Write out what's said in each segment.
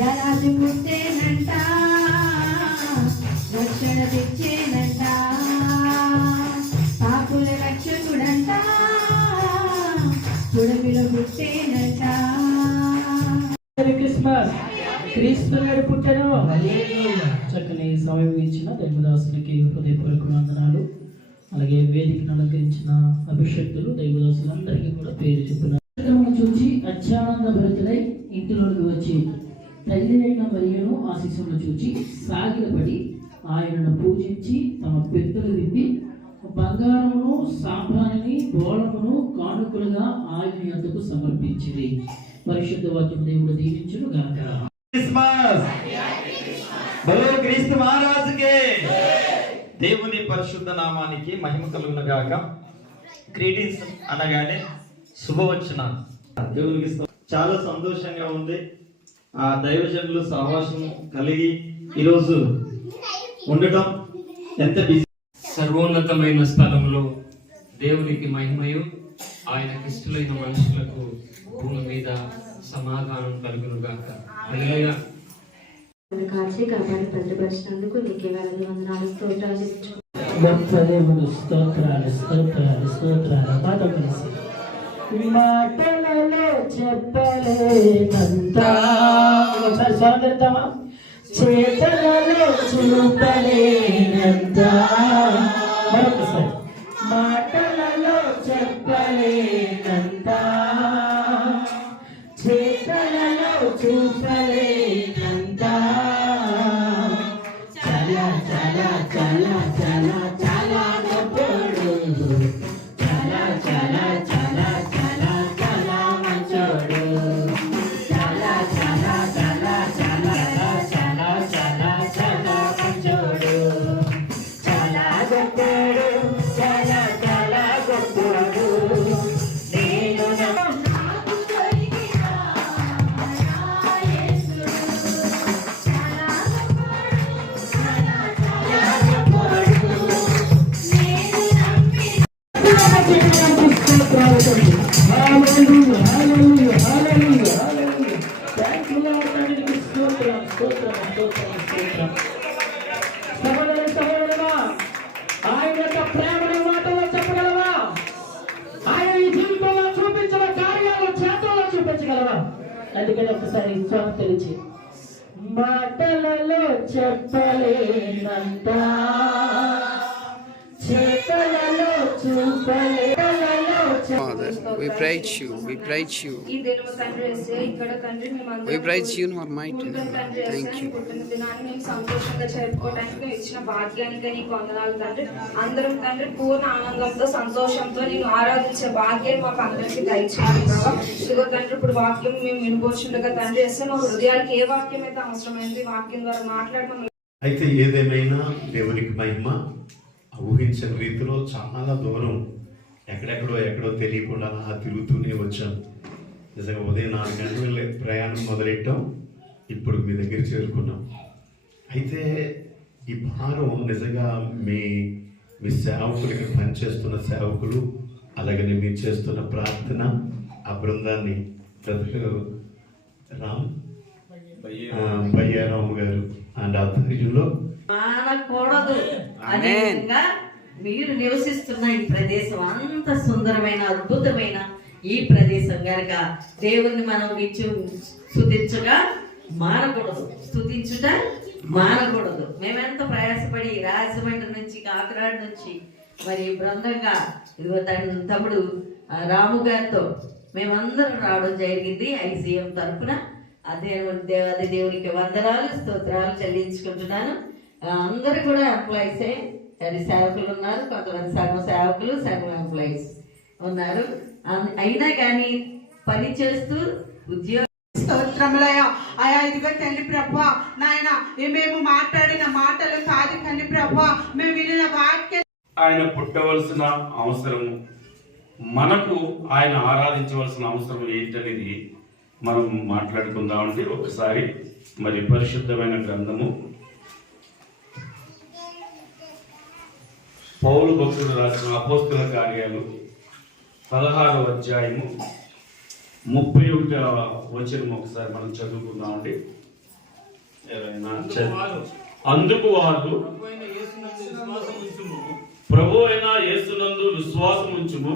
రాజు పుట్టేనంట, రక్షణ తెచ్చేనంట, పాపుల రక్షకుడంట, పుడమిలో పుట్టేనంట. క్రిస్మస్ క్రీస్తు నాడు పుట్టెను. చక్కని సమయం ఇచ్చిన దైవదాసునికి హృదయపూర్వక వందనాలు. అలాగే వేదికను అలంకరించిన అభిషక్తులు దైవదాసులందరికీ కూడా పేరు చెప్పిన చూచి అత్యానంద భరితులై ఇంటిలోకి వచ్చి తల్లి అయిన మరియను ఆ శిశువును చూచి సాగిలపడి ఆయనను పూజించి తమ పెద్దలు విప్పి బంగారమును సాంబ్రాణిని బోళమును కానుకలుగా ఆయన యొద్దకు సమర్పించింది. పరిశుద్ధ వాక్యం దేవుడు దీవించును గాక. క్రీస్తు మహారాజుకే దేవుని పరిశుద్ధ నామానికి మహిమ కలుగును గాక. గ్రీటింగ్స్ అనగానే శుభవచనాలు. దేవునికి చాలా సంతోషంగా ఉంది. ఆ దైవజనులు సహవాసం కలిగి ఈరోజు ఉండటం ఎంత బిజీ. సర్వోన్నతమైన స్థలంలో దేవునికి మహిమయు ఆయనకి ఇష్టమైన మనుషులకు భూమి మీద సమాధానం కలుగును గాక. హల్లెలూయా. కాచి కాపాడి భద్రపరిచినందుకు నీకే వేలాది వందనాలు, స్తోత్రాలు. మాటలలో చెప్పలేనంత, చేతలలో చూపలేనంత, మరొకసారి మాటలలో చెప్పలేనంత, చేతలలో చూపలేనంత, చాలా చాలా చాలా చాలా చాలా గొప్పడు, చాలా చాలా చాలా చాలా చాలా మంచోడు, చాలా చాలా చాలా చాలా చాలా చాలా చాలా మంచోడు, చాలా గొప్పడు, చాలా చాలా గొప్పడు. నేను ఆయన యొక్క ప్రేమను మాటలో చెప్పగలవా? ఆయన ఈ జీవితంలో చూపించిన కార్యాలు చేతుల్లో చూపించగలవా? అందుకని ఒకసారి విశ్వాసం తెలిసి మాటలలో చెప్పలేనంత, చేతలలో చూపలేనంత. We praise you. We praise you. We praise you in our might. Thank you. సంతోషంగా జరుపుకోవడానికి ఇచ్చిన భాగ్యానికి నీకు వందనాలు తండ్రి. అందరం తండ్రి పూర్ణ ఆనందంతో సంతోషంతో నేను ఆరాధించే భాగ్యం మాకు అందరికీ దయచేయండి ప్రభావ. ఇదిగో తండ్రి ఇప్పుడు వాక్యం మేము వినిపోతుండగా తండ్రి వేస్తే మా హృదయానికి ఏ వాక్యం అయితే అవసరమైంది వాక్యం ద్వారా మాట్లాడడం. అయితే ఏదేమైనా దేవునికి మహిమ. ఊహించిన రీతిలో చాలా దూరం ఎక్కడెక్కడో తెలియకుండా అలా తిరుగుతూనే వచ్చాం. నిజంగా ఉదయం 4 గంటల ప్రయాణం మొదలెట్టాం, ఇప్పుడు మీ దగ్గర చేరుకున్నాం. అయితే ఈ భారం నిజంగా మీ సేవకులకి పనిచేస్తున్న సేవకులు, అలాగే మీరు చేస్తున్న ప్రార్థన, ఆ బృందాన్ని బయ్యారాము గారు అండ్ ఆధ్వర్యంలో మానకూడదు అనే విధంగా మీరు నివసిస్తున్న ఈ ప్రదేశం అంత సుందరమైన అద్భుతమైన ఈ ప్రదేశం కనుక దేవుణ్ణి మనం స్తుతించగా మానకూడదు, స్తుతించుట మానకూడదు. మేమెంత ప్రయాసపడి రాజమండ్రి నుంచి, కాకినాడ నుంచి మరి బృందంగా ఇదిగో తమ్ముడు రాము గారితో మేమందరం రావడం జరిగింది. ఐసీఎం తరఫున అదే దేవునికి వందనాలు స్తోత్రాలు చెల్లించుకుంటున్నాను. అందరూ కూడా ఎంప్లాయీసే, అది సేవకులు ఉన్నారు, కొంతమంది సగం సేవకులు సగం ఎంప్లాయీస్ ఉన్నారు. అయినా కానీ పని చేస్తూ ఉద్యోగ స్తోత్రములయ అయా ఇదిగో తండ్రి ప్రభా నాయన మేము మాట్లాడిన మాటలు కాదు తండ్రి ప్రభా, మేము వినిన వాక్యం ఆయన పుట్టవలసిన అవసరము, మనకు ఆయన ఆరాధించవలసిన అవసరం ఏంటనేది మనం మాట్లాడుకుందామంటే ఒకసారి మరి పరిశుద్ధమైన గ్రంథము పౌలు భక్తుడు రాసిన అపోస్తుల కార్యాలు 16వ అధ్యాయము 31వ వచనం ఒకసారి మనం చదువుకుందామండి. అందుకు వారు ప్రభు అయిన యేసునందు విశ్వాసం ఉంచుము,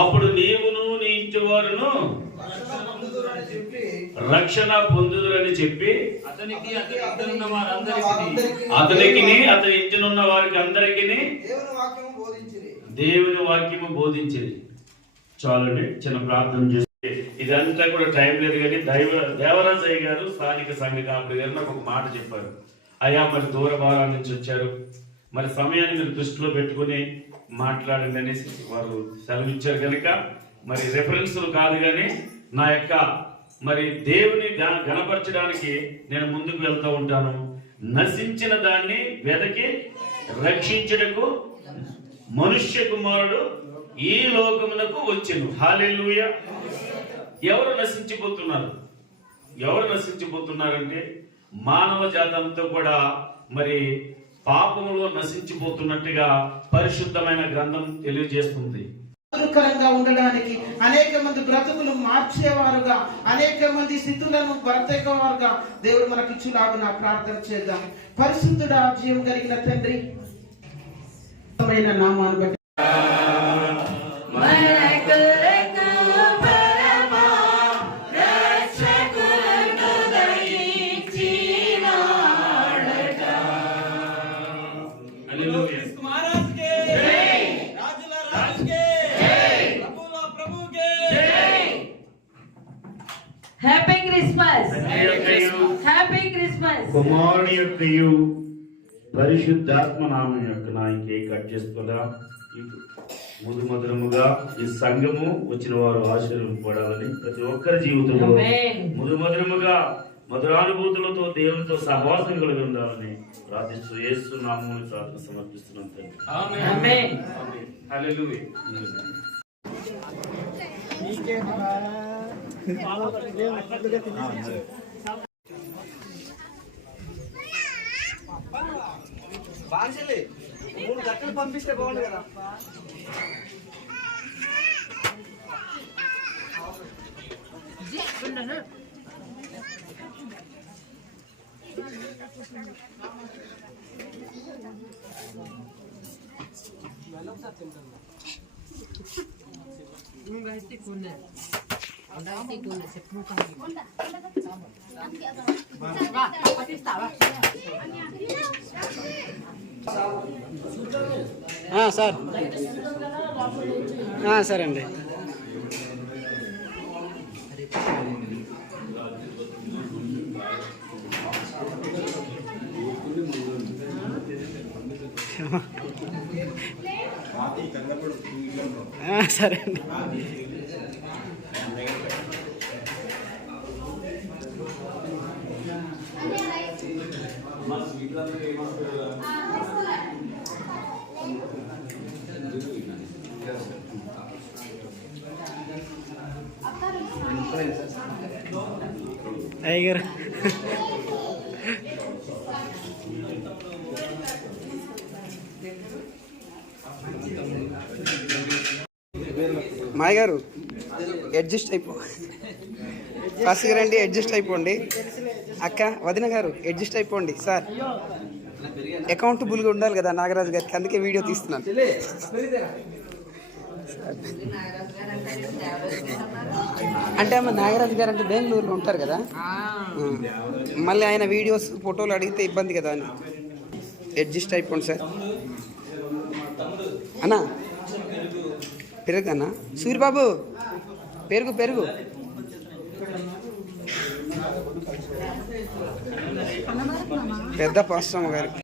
అప్పుడు నీవును నీ ఇంటి వారును రక్షణ పొందుదురని చెప్పి అతనికి అతని ఇంటినున్న వారికి అందరికీ దేవుని వాక్యము బోధించింది. చాలండి, చిన్న ప్రార్థన చేసి ఇదంతా కూడా టైం లేదు కానీ దేవరాజయ్య గారు స్థానిక సంఘ కాపురి గారు నాకు ఒక మాట చెప్పారు. అయ్యా మరి దూర భారాల నుంచి వచ్చారు, మరి సమయాన్ని మీరు దృష్టిలో పెట్టుకుని మాట్లాడండి అనేసి వారు సెలవిచ్చారు కనుక మరి రెఫరెన్స్లు కాదు కానీ నా యొక్క మరి దేవుని గణపరచడానికి నేను ముందుకు వెళ్తూ ఉంటాను. నశించిన దాన్ని వెదకి రక్షించుటకు మనుష్య కుమారుడు ఈ లోకమునకు వచ్చెను. హల్లెలూయా. ఎవరు నశించిపోతున్నారు? ఎవరు నశించిపోతున్నారంటే మానవ జాతంతో కూడా మరి పాపములో నశించిపోతున్నట్టుగా పరిశుద్ధమైన గ్రంథం తెలియజేస్తుంది. ఆరోగ్యకరంగా ఉండడానికి అనేక మంది బ్రతుకులు మార్చేవారుగా, అనేక మంది స్థితులను బ్రతకేవారుగా దేవుడు మనకిచ్చులాగున ప్రార్థన చేద్దాం. పరిశుద్ధుడా, జీవం కలిగిన తండ్రి, నామాన్ని బట్టి హ్యాపీ క్రిస్మస్, హ్యాపీ క్రిస్మస్. కుమారుని యొక్కయు పరిశుద్ధాత్మ నామం యొక్క నాయకే కట్ చేసుకున్నా ముదు మధురముగా ఈ సంఘము వచ్చిన వారు ఆశీర్వదింపబడాలని ప్రతి ఒక్కరి జీవితంలో ముదు మధురముగా మధురానుభూతులతో దేవునితో సహవాసం కలిగి ఉండాలని ప్రార్థిస్తూ యేసు నామమున ప్రార్థన సమర్పిస్తున్నాం తండ్రి. ఆమేన్. హల్లెలూయా. బాన్సలే 3 గంటలు పంపిస్తే బాగుండు కదా. సార్ సరే అండి. సరే అండి. అయ్యగారు మాయ గారు అడ్జస్ట్ అయిపో, ఫస్ట్ రండి, అడ్జస్ట్ అయిపోండి. అక్క వదిన గారు అడ్జస్ట్ అయిపోండి. సార్ అకౌంటబుల్గా ఉండాలి కదా నాగరాజు గారికి, అందుకే వీడియో తీస్తున్నాను. అంటే అమ్మ నాగరాజు గారు అంటే బెంగళూరులో ఉంటారు కదా, మళ్ళీ ఆయన వీడియోస్ ఫోటోలు అడిగితే ఇబ్బంది కదా అని అడ్జస్ట్ అయిపోండి సార్. అన్నా పెరుగు అన్న, సూర్యబాబు పెరుగు పెరుగు. పెద్ద పాస్టమ్మ గారికి